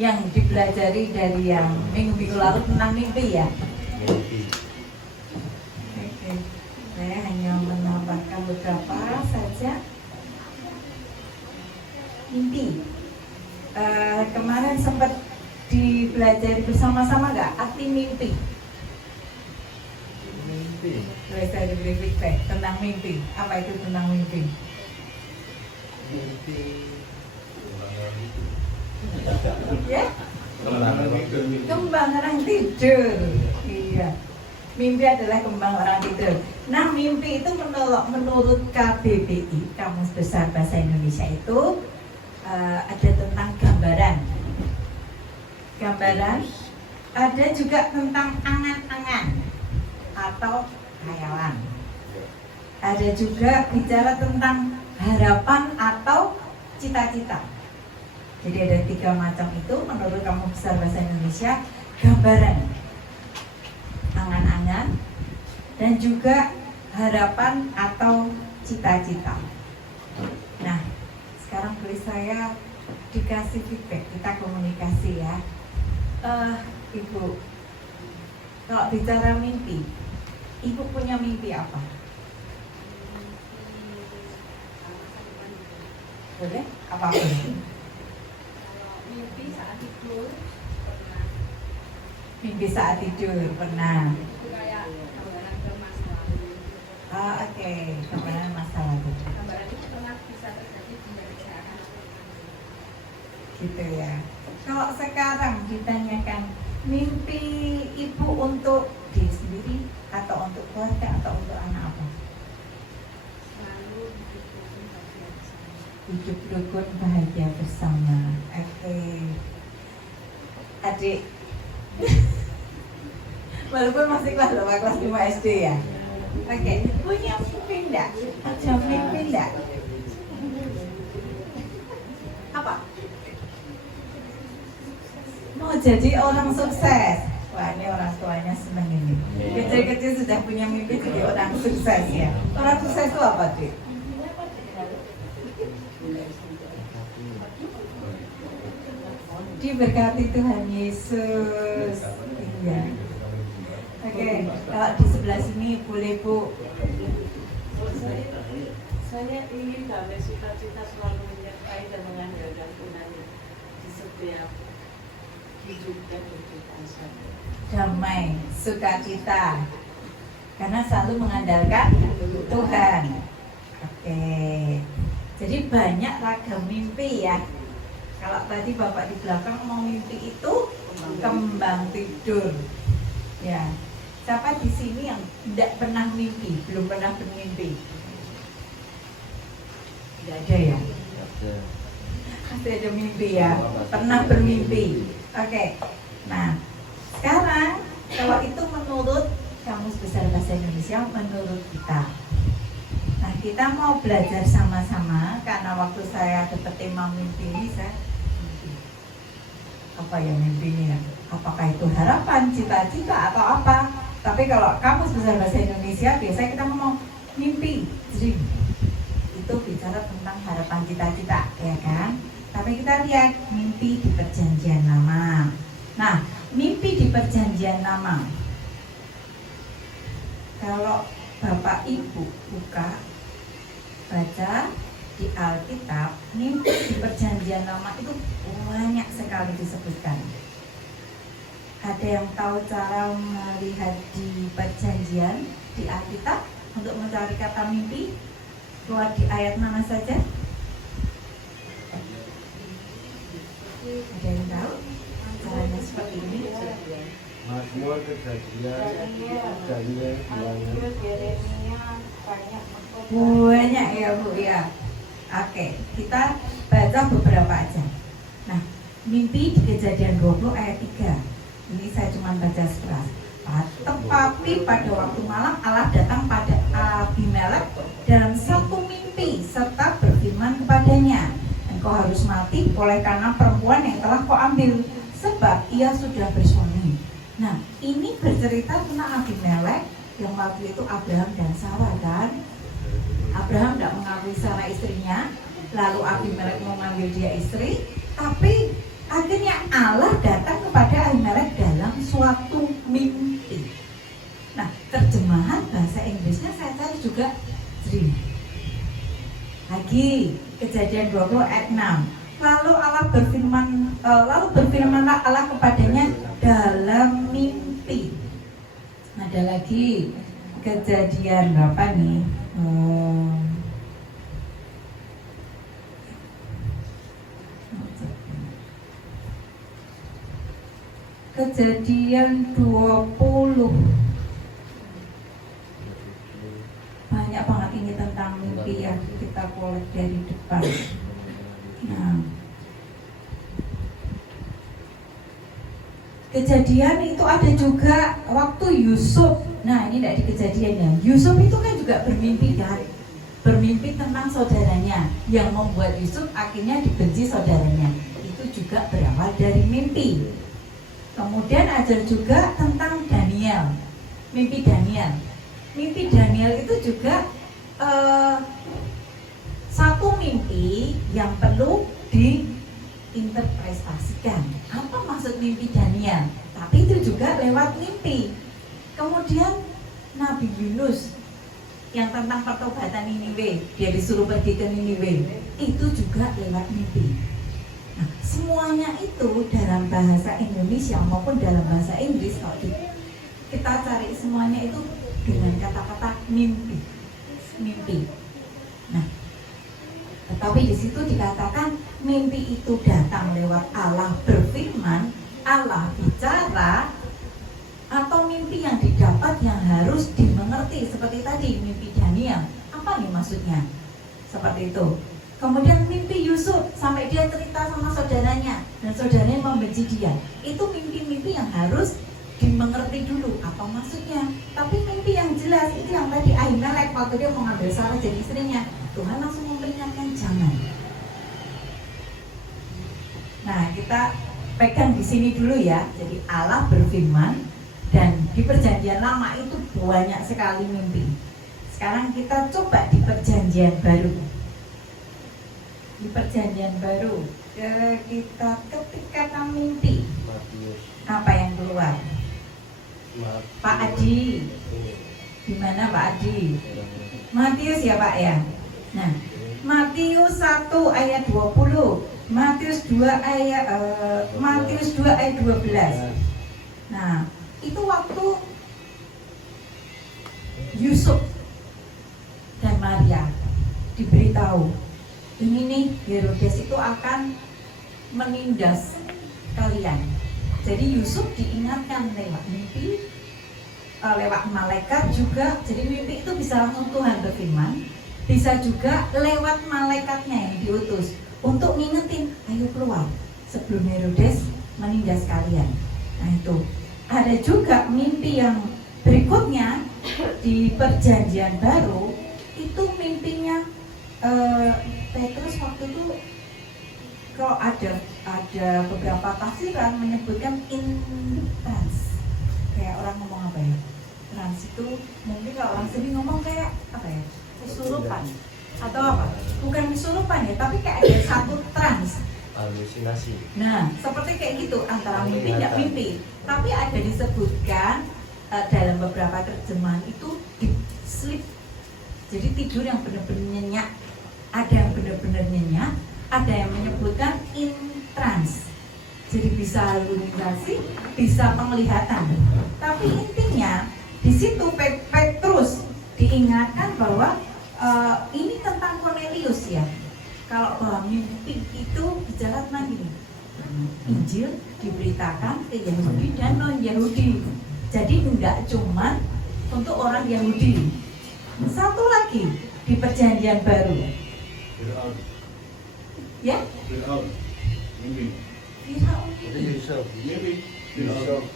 yang dipelajari dari yang minggu-minggu lalu tentang mimpi ya. Oke. Saya hanya menambahkan beberapa saja. Mimpi. Kemarin sempat dipelajari bersama-sama nggak arti mimpi? Boleh saya diberi feedback tentang mimpi. Apa itu tentang mimpi? Mimpi Ya? Kembang orang tidur. Iya. Mimpi adalah kembang orang tidur. Nah, mimpi itu menurut KBBI, Kamus Besar Bahasa Indonesia itu ada tentang gambaran. Gambaran. Ada juga tentang angan-angan atau khayalan. Ada juga bicara tentang harapan atau cita-cita. Jadi ada 3 macam itu menurut Kamus Besar Bahasa Indonesia. Gambaran, angan-angan, dan juga harapan atau cita-cita. Nah, sekarang boleh saya dikasih feedback, kita komunikasi ya. Ibu, kalau bicara mimpi, Ibu punya mimpi apa? Boleh? Apapun. Mimpi saat tidur pernah. Mimpi saat tidur pernah. Itu kayak gambaran ke masa lalu. Oke, gambaran masa lalu. Gambaran itu pernah bisa terjadi di hari sekarang. Gitu ya. Kalau sekarang ditanyakan mimpi Ibu untuk diri sendiri atau untuk keluarga atau untuk anak apa? Selalu hidup bahagia bersama. Hidup rukun bahagia bersama. Oke. Adik. Walaupun masih kelas 2, kelas 5 SD ya. Oke, punya mimpi enggak? Ada mimpi enggak? Apa? Mau jadi orang sukses. Wah, ini orang tuanya seneng ini. Kecil-kecil sudah punya mimpi jadi orang sukses ya. Orang sukses itu apa, Dik? Diberkati Tuhan Yesus. Iya. Oke, kalau di sebelah sini boleh Bu. Saya ingin damai cita-cita selalu menyertai dan mengandalkan Tuhan di setiap hidup dan kehidupan saya. Damai, sukacita, karena selalu mengandalkan Tuhan. Oke, jadi banyak ragam mimpi ya. Kalau tadi Bapak di belakang mau mimpi itu kembang tidur. Ya, siapa di sini yang tidak pernah mimpi, belum pernah bermimpi? Tidak ada ya? Pasti ada mimpi ya, pernah bermimpi. Oke, nah sekarang kalau itu menurut Kamus Besar Bahasa Indonesia, menurut kita. Nah, kita mau belajar sama-sama karena waktu saya dapat tema mimpi ini, saya mimpi. Apa yang mimpi ini ya? Apakah itu harapan, cita-cita atau apa? Tapi kalau Kamus Besar Bahasa Indonesia biasanya kita ngomong mimpi, dream. Itu bicara tentang harapan, cita-cita, ya kan? Tapi kita lihat mimpi di Perjanjian Lama. Nah, mimpi di Perjanjian Lama. Kalau Bapak Ibu buka, baca di Alkitab, mimpi di Perjanjian Lama itu banyak sekali disebutkan. Ada yang tahu cara melihat di Perjanjian di Alkitab untuk mencari kata mimpi? Keluar di ayat mana saja? Ada yang tahu? Caranya seperti ini. Mazmur, Kejadian, Daniel, Banyak ya Bu ya. Oke, kita baca beberapa aja. Nah, mimpi di Kejadian 20 ayat 3. Ini saya cuma baca sekelas. Tetapi pada waktu malam Allah datang pada Abimelek dalam satu mimpi serta berfirman kepadanya, engkau harus mati oleh karena perempuan yang telah kau ambil, sebab ia sudah bersuami. Nah, ini bercerita tentang Abimelek yang waktu itu Abraham dan Sarah kan. Abraham tidak mengakui Sarah istrinya, lalu Abimelek mau ngambil dia istri, tapi Akhirnya Allah datang kepada Ahimelek dalam suatu mimpi. Nah, terjemahan bahasa Inggrisnya saya cari juga dream. Lagi Kejadian 20 ayat 6. Lalu berfirmanlah Allah kepadanya dalam mimpi. Ada lagi Kejadian berapa nih? Kejadian 20. Banyak banget ini tentang mimpi ya, kita kolek dari depan. Nah, Kejadian itu ada juga waktu Yusuf. Nah, ini tidak di Kejadian ya. Yusuf itu kan juga bermimpi kan, bermimpi tentang saudaranya yang membuat Yusuf akhirnya dibenci saudaranya. Itu juga berawal dari mimpi. Kemudian ada juga tentang Daniel, mimpi Daniel. Mimpi Daniel itu juga satu mimpi yang perlu diinterpretasikan. Apa maksud mimpi Daniel? Tapi itu juga lewat mimpi. Kemudian Nabi Yunus yang tentang pertobatan Niniwe, dia disuruh pergi ke Niniwe, itu juga lewat mimpi. Nah, semuanya itu dalam bahasa Indonesia maupun dalam bahasa Inggris, kalau kita cari semuanya itu dengan kata-kata mimpi. Nah, tetapi di situ dikatakan mimpi itu datang lewat Allah berfirman, Allah bicara, atau mimpi yang didapat yang harus dimengerti. Seperti tadi mimpi Daniel, apa nih maksudnya? Seperti itu. Kemudian mimpi Yusuf, sampai dia cerita sama saudaranya dan saudaranya membenci dia. Itu mimpi-mimpi yang harus dimengerti dulu apa maksudnya. Tapi mimpi yang jelas itu yang tadi Ahimelek waktu dia mau ngambil Sarah jadi istrinya, Tuhan langsung memperingatkan jangan. Nah, kita pegang di sini dulu ya. Jadi Allah berfirman dan di Perjanjian Lama itu banyak sekali mimpi. Sekarang kita coba di Perjanjian Baru. Di Perjanjian Baru kita ketik kata mimpi, apa yang keluar? Pak Adi, di mana Pak Adi? Matius ya Pak ya. Nah, Matius 1 ayat 20, Matius 2 ayat 12. Nah, itu waktu Yusuf dan Maria diberitahu, ini nih Herodes itu akan menindas kalian. Jadi Yusuf diingatkan lewat mimpi, lewat malaikat juga. Jadi mimpi itu bisa langsung Tuhan berfirman, bisa juga lewat malaikatnya yang diutus untuk ngingetin, ayo keluar sebelum Herodes menindas kalian. Nah itu. Ada juga mimpi yang berikutnya di Perjanjian Baru, itu mimpinya Petrus waktu itu, kalau ada beberapa tafsiran menyebutkan in trance. Kayak orang ngomong apa ya? Trance itu mungkin kalau orang sini ngomong kayak apa ya? Kesurupan atau apa? Bukan kesurupan ya, tapi kayak ada satu trance. Halusinasi. Nah, seperti kayak gitu antara mimpi dan mimpi. Tapi ada disebutkan dalam beberapa terjemahan itu deep sleep. Jadi tidur yang benar-benar nyenyak. Ada yang benar-benar nyenyak, ada yang menyebutkan in trance. Jadi bisa halusinasi, bisa penglihatan. Tapi intinya di situ Petrus diingatkan bahwa ini tentang Cornelius ya. Kalau bahwa mimpi itu bicara tentang gini, Injil diberitakan ke Yahudi dan non-Yahudi. Jadi tidak cuma untuk orang Yahudi. Satu lagi di Perjanjian Baru. Ya? Firaun. Mimpi. Firaun. Yusuf. Mimpi. Yusuf.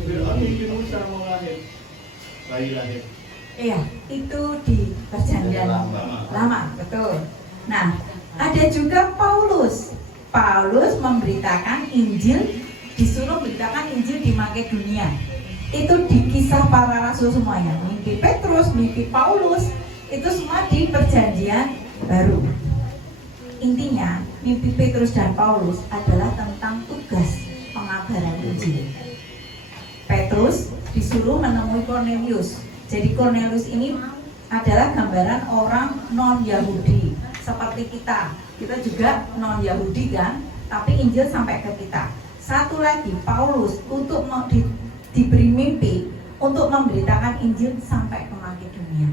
Firaun mimpi Musa mau lahir. Lahir. Iya, itu di Perjanjian Lama, betul. Nah, ada juga Paulus. Paulus memberitakan Injil, disuruh memberitakan Injil di Makedonia. Itu di Kisah Para Rasul semuanya. Mimpi Petrus, mimpi Paulus, itu semua di Perjanjian Baru. Intinya, mimpi Petrus dan Paulus adalah tentang tugas pengabaran Injil. Petrus disuruh menemui Cornelius. Jadi Cornelius ini adalah gambaran orang non-Yahudi seperti kita. Kita juga non-Yahudi kan, tapi Injil sampai ke kita. Satu lagi, Paulus untuk diberi mimpi untuk memberitakan Injil sampai ke Makedonia.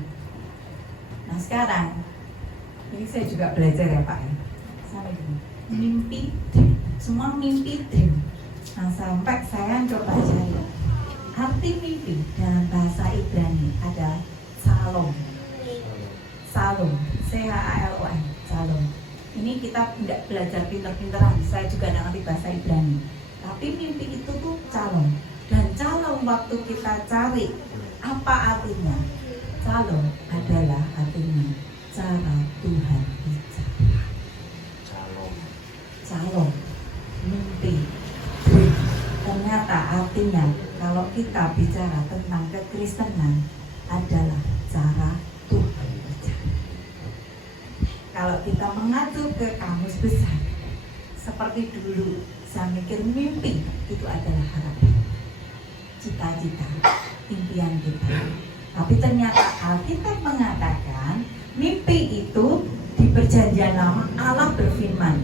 Nah sekarang, ini saya juga belajar ya Pak ya. Sampai gini, mimpi dream, semua mimpi dream. Nah sampai saya coba cari arti mimpi dalam bahasa Ibrani adalah Salom. Salom, C-H-A-L-O-M, Salom. Ini kita tidak belajar pinter-pinteran, saya juga tidak ngerti bahasa Ibrani. Tapi mimpi itu tuh calon. Dan calon waktu kita cari apa artinya? Calon adalah artinya cara Tuhan bicara. Calon, mimpi, dream. Ternyata artinya kalau kita bicara tentang kekristenan adalah cara Tuhan bicara. Kalau kita mengacu ke kamus besar, seperti dulu saya mikir mimpi itu adalah harapan, cita-cita, impian kita. Tapi ternyata Alkitab mengatakan mimpi itu di Perjanjian Lama Allah berfirman,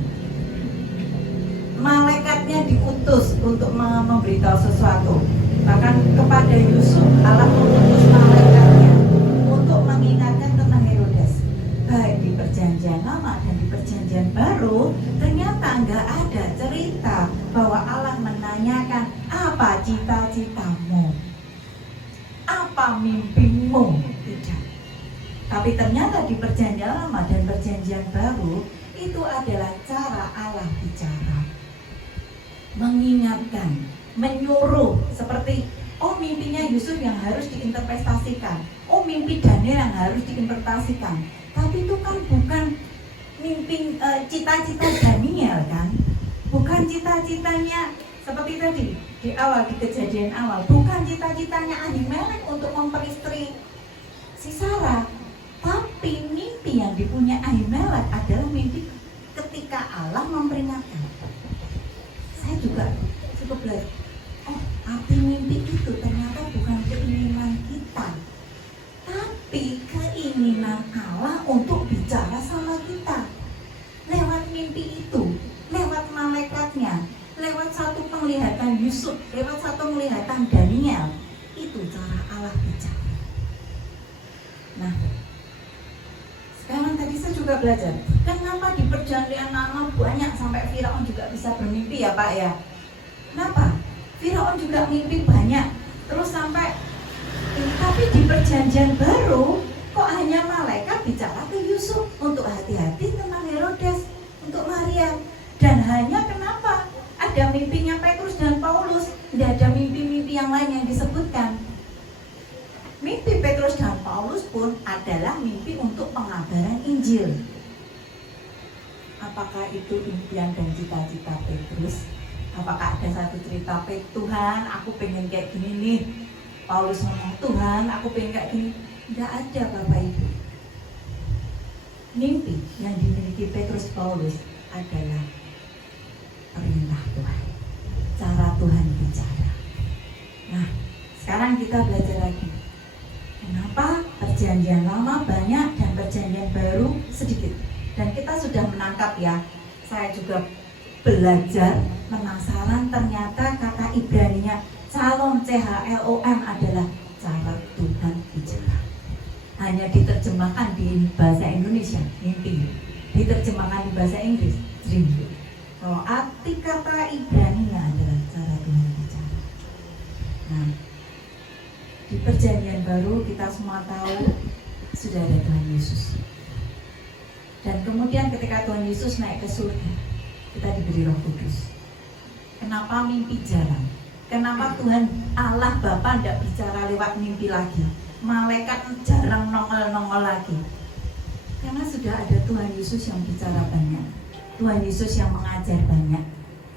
malaikatnya diutus untuk memberitahu sesuatu. Bahkan kepada Yusuf Allah mengutus malaikatnya untuk mengingatkan tentang Herodes. Baik di Perjanjian Lama dan di Perjanjian Baru, ternyata nggak ada cerita bahwa Allah menanyakan apa cita-citamu, apa mimpimu, tidak. Tapi ternyata di Perjanjian Lama dan Perjanjian Baru itu adalah cara Allah bicara, mengingatkan, menyuruh. Seperti mimpinya Yusuf yang harus diinterpretasikan, mimpi Daniel yang harus diinterpretasikan. Tapi itu kan bukan mimpi cita-cita Daniel kan, bukan cita-citanya seperti tadi di awal, di kejadian awal, bukan cita-citanya Ahimelek untuk memperistri si Sarah. Tapi mimpi yang dipunya Ahimelek adalah mimpi ketika Allah memperingatkan. Saya juga cukup belajar, arti mimpi itu ternyata bukan keinginan kita, tapi keinginan Allah untuk bicara sama kita lewat mimpi itu, lewat malaikatnya, lewat satu penglihatan Yusuf, lewat satu penglihatan Daniel. Itu cara Allah bicara. Nah, sekarang tadi saya juga belajar, kenapa di Perjanjian Lama banyak sampai Firaun juga bisa bermimpi ya Pak ya? Kenapa? Firaun juga mimpi banyak, terus sampai tapi di Perjanjian Baru kok hanya malaikat bicara ke Yusuf untuk hati-hati tentang Herodes, untuk Maria. Dan hanya kenapa ada mimpinya Petrus dan Paulus, tidak ada mimpi-mimpi yang lain yang disebutkan. Mimpi Petrus dan Paulus pun adalah mimpi untuk pengabaran Injil. Apakah itu impian dan cita-cita Petrus? Apakah ada satu cerita, Tuhan aku pengen kayak gini nih. Paulus ngomong, Tuhan aku pengen kayak gini. Tidak ada Bapak Ibu. Mimpi yang dimiliki Petrus Paulus adalah perintah Tuhan, cara Tuhan bicara. Nah, sekarang kita belajar lagi. Kenapa Perjanjian Lama banyak dan Perjanjian Baru sedikit? Dan kita sudah menangkap ya. Saya juga belajar, penasaran, ternyata kata Ibraninya Calon, C-H-L-O-M adalah cara Tuhan bicara. Hanya diterjemahkan di bahasa Indonesia, mimpi. Diterjemahkan di bahasa Inggris, dream. Kalau arti kata Ibraninya adalah cara Tuhan bicara. Nah, di Perjanjian Baru kita semua tahu sudah ada Tuhan Yesus. Dan kemudian ketika Tuhan Yesus naik ke surga, kita diberi Roh Kudus. Kenapa mimpi jarang? Kenapa Tuhan Allah Bapa tidak bicara lewat mimpi lagi? Malaikat jarang nongol-nongol lagi. Karena sudah ada Tuhan Yesus yang bicara banyak, Tuhan Yesus yang mengajar banyak.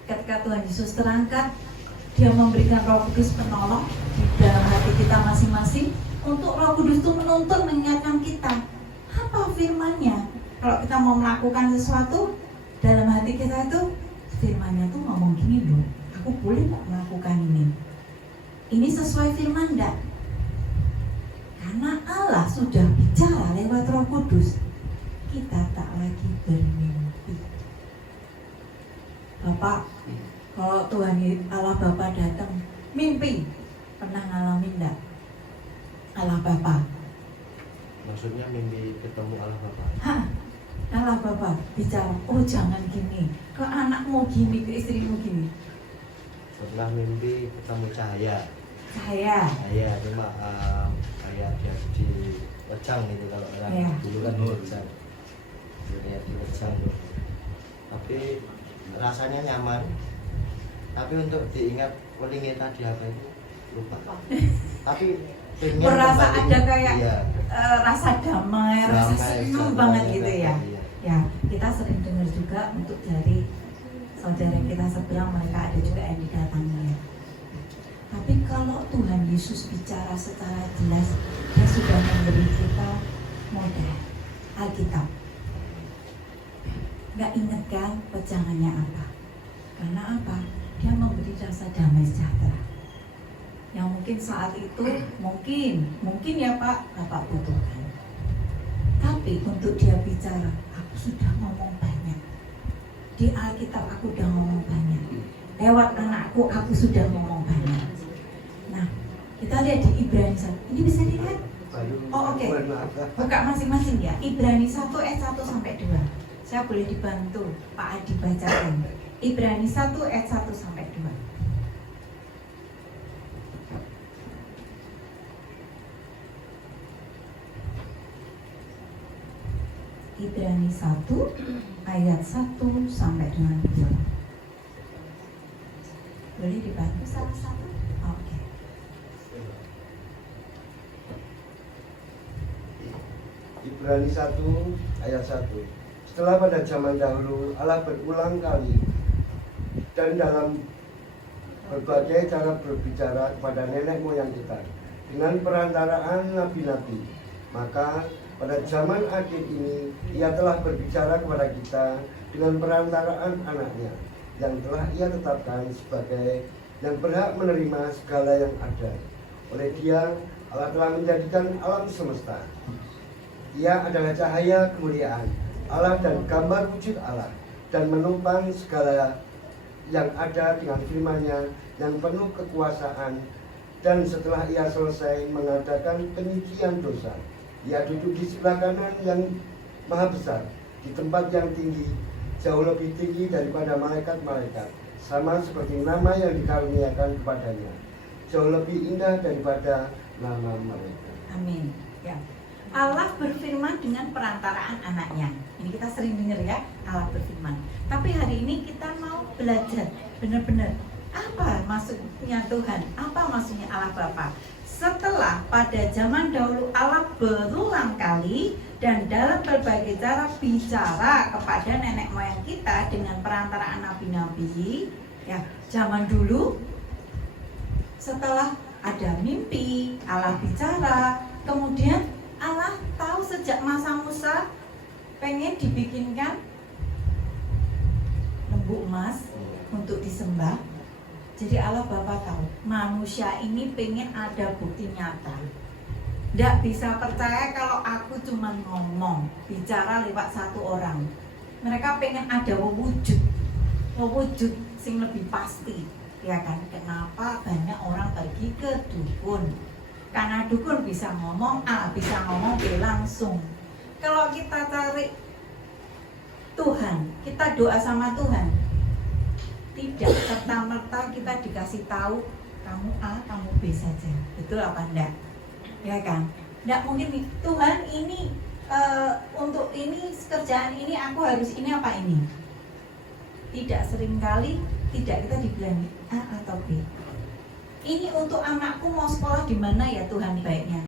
Ketika Tuhan Yesus terangkat, Dia memberikan Roh Kudus penolong di dalam hati kita masing-masing, untuk Roh Kudus itu menuntun, mengingatkan kita apa firman-Nya. Kalau kita mau melakukan sesuatu, dalam hati kita itu firmannya tuh ngomong gini loh, aku boleh kok melakukan ini. Ini sesuai firman enggak? Karena Allah sudah bicara lewat Roh Kudus, kita tak lagi bermimpi. Bapak, kalau Tuhan Allah Bapa datang, mimpi, pernah ngalamin enggak? Allah Bapa. Maksudnya mimpi ketemu Allah Bapa. Hah, Allah Bapa bicara, oh jangan gini, ke anakmu gini, ke istrimu gini. Pernah mimpi ketemu cahaya. Saya, Cuma kayak dia di wejang gitu kalau orang Iya. dulu kan di wejang. Kayak di wejang tuh. Tapi rasanya nyaman. Tapi untuk diingat welingnya tadi apa itu lupa. Tapi pengen merasa tempat ada ini. kayak Iya. rasa damai, rasa senang banget gitu ya. Iya. Ya, kita sering dengar juga untuk dari saudara kita seberang, mereka ada juga yang didatangi ya. Tapi kalau Tuhan Yesus bicara secara jelas, Dia sudah memberi kita model Alkitab. Gak inget kan pejangannya apa? Karena apa? Dia memberi rasa damai sejahtera. Yang mungkin saat itu mungkin ya Pak, Bapak butuhkan. Tapi untuk dia bicara, aku sudah ngomong banyak. Di Alkitab aku sudah ngomong banyak. Lewat anakku aku sudah ngomong banyak. Nah, kita lihat di Ibrani 1. Ini bisa dilihat? Oh, oke. Buka masing-masing ya. Ibrani 1 ayat 1 sampai 2. Saya boleh dibantu Pak Adi bacakan. Ibrani 1 ayat 1 sampai 2. Ibrani 1 ayat 1 sampai dengan 2. Boleh dibantu salah satu? Oke. Ibrani 1 ayat 1. Setelah pada zaman dahulu Allah berulang kali dan dalam berbagai cara berbicara kepada nenek moyang kita dengan perantaraan nabi-nabi. Maka pada zaman akhir ini Ia telah berbicara kepada kita dengan perantaraan anaknya yang telah Ia tetapkan sebagai yang berhak menerima segala yang ada. Oleh Dia Allah telah menjadikan alam semesta. Ia adalah cahaya kemuliaan Allah dan gambar wujud Allah, dan menumpang segala yang ada dengan firman-Nya yang penuh kekuasaan. Dan setelah Ia selesai mengadakan penyucian dosa, Ia duduk di sebelah kanan yang maha besar, di tempat yang tinggi, jauh lebih tinggi daripada malaikat-malaikat, sama seperti nama yang dikaruniakan kepadanya, jauh lebih indah daripada nama malaikat. Amin. Ya. Allah berfirman dengan perantaraan anaknya. Ini kita sering dengar ya, Allah berfirman. Tapi hari ini kita mau belajar benar-benar apa maksudnya Tuhan, apa maksudnya Allah Bapa. Setelah pada zaman dahulu Allah berulang kali dan dalam berbagai cara bicara kepada nenek moyang kita dengan perantaraan nabi-nabi. Ya, zaman dulu setelah ada mimpi, Allah bicara, kemudian Allah tahu sejak masa Musa pengen dibikinkan lembu emas untuk disembah. Jadi Allah Bapa tahu manusia ini pengen ada bukti nyata. Nggak bisa percaya kalau aku cuma ngomong, bicara lewat satu orang. Mereka pengen ada wujud sing lebih pasti. Ya kan? Kenapa banyak orang pergi ke dukun? Karena dukun bisa ngomong A, bisa ngomong B langsung. Kalau kita cari Tuhan, kita doa sama Tuhan, tidak serta-merta kita dikasih tahu kamu A, kamu B saja. Betul apa enggak? Ya kan? Enggak mungkin nih, Tuhan ini untuk ini kerjaan ini aku harus ini apa ini? Tidak seringkali tidak kita dibilang A atau B. Ini untuk anakku mau sekolah di mana ya Tuhan baiknya?